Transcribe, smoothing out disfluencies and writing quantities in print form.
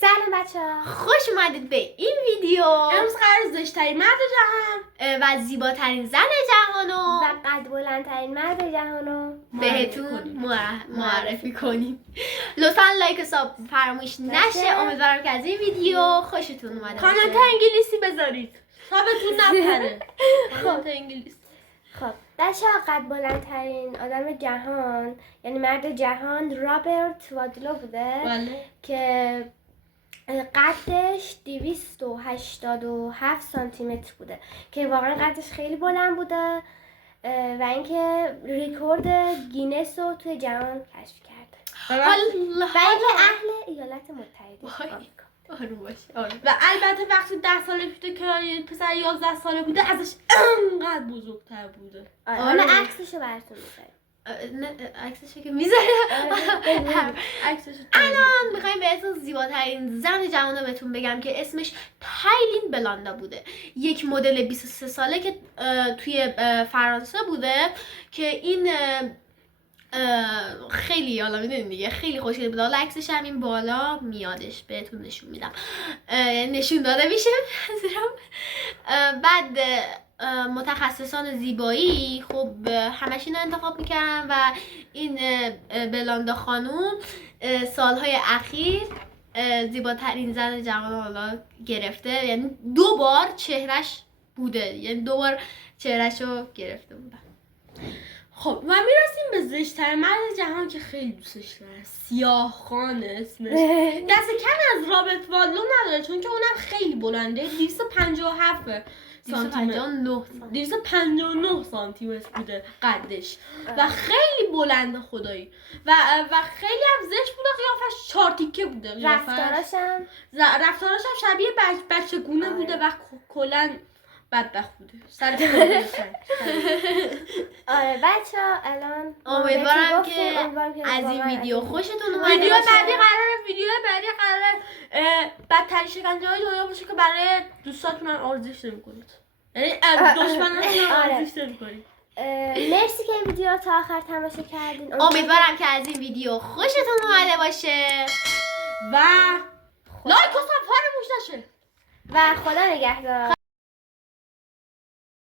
سلام بچه‌ها، خوش اومدید به این ویدیو. امروز قرار زشت‌ترین مرد جهان و زیباترین زن جهانو و قد بلندترین مرد جهانو بهتون معرفی کنیم. لطفا لایک و ساب فراموش نشه. امیدوارم که از این ویدیو خوشتون اومده باشه. کامنت انگلیسی بذارید تابتون نپره. کامنت انگلیسی. خب بچه‌ها، قد بلندترین آدم جهان یعنی مرد جهان رابرت وادلو بوده. بله. که قدش 287 سانتی متر بوده که واقعا قدش خیلی بلند بوده و اینکه ریکورد گینس رو توی جهان کشف کرده و اینکه اهل ایالات متحده آمریکا. آروم باش. آروم. و البته وقتی 10 ساله بوده که پسر 11 ساله بوده ازش انقدر بزرگتر بوده. آره عکسشو براتون میذارم. نه عکسشو که میذاره. الان میخوایم بهتون زیباترین زن جهان رو بهتون بگم که اسمش تایلین بلاندا بوده. یک مدل 23 ساله که توی فرانسه بوده که این خیلی حالا میدونید دیگه خیلی خوشگل بوده. حالا عکسش هم این بالا میادش بهتون نشون میدم. نشون داده میشه بعد متخصصان زیبایی خب همش اینو انتخاب میکردن و این بلاندا خانوم سالهای اخیر زیباترین زن جهان حالا گرفته. یعنی 2 بار چهرش بوده، یعنی 2 بار چهرشو گرفته بودن. خب و میرسیم به زشت‌ترین مرد جهان که خیلی دوستش دارم. سیاه خان اسمش. دست کم از رابرت وادلو نداره چون که اونم خیلی بلنده. 257 259 سانتی متر بوده قدش و خیلی بلند خدایی و خیلی هم زشت بوده. قیافش 4 تیکه بوده. رفتارش هم شبیه بچگونه بوده و کلاً بدبخت بوده. آره بچه‌ها الان امیدوارم که از این ویدیو خوشتون اومده باشه. ویدیو بعدی قراره بدترین شکنجه‌های دنیا باشه که برای دوستاتون هم آموزش نمی‌کنید. یعنی دشمنانتون هم آموزش نمی‌کنید. مرسی که این ویدیو رو تا آخر تماشا کردین. امیدوارم که از این ویدیو خوشتون اومده باشه و لایک و ساب فراموش نشه و خدا نگهدار.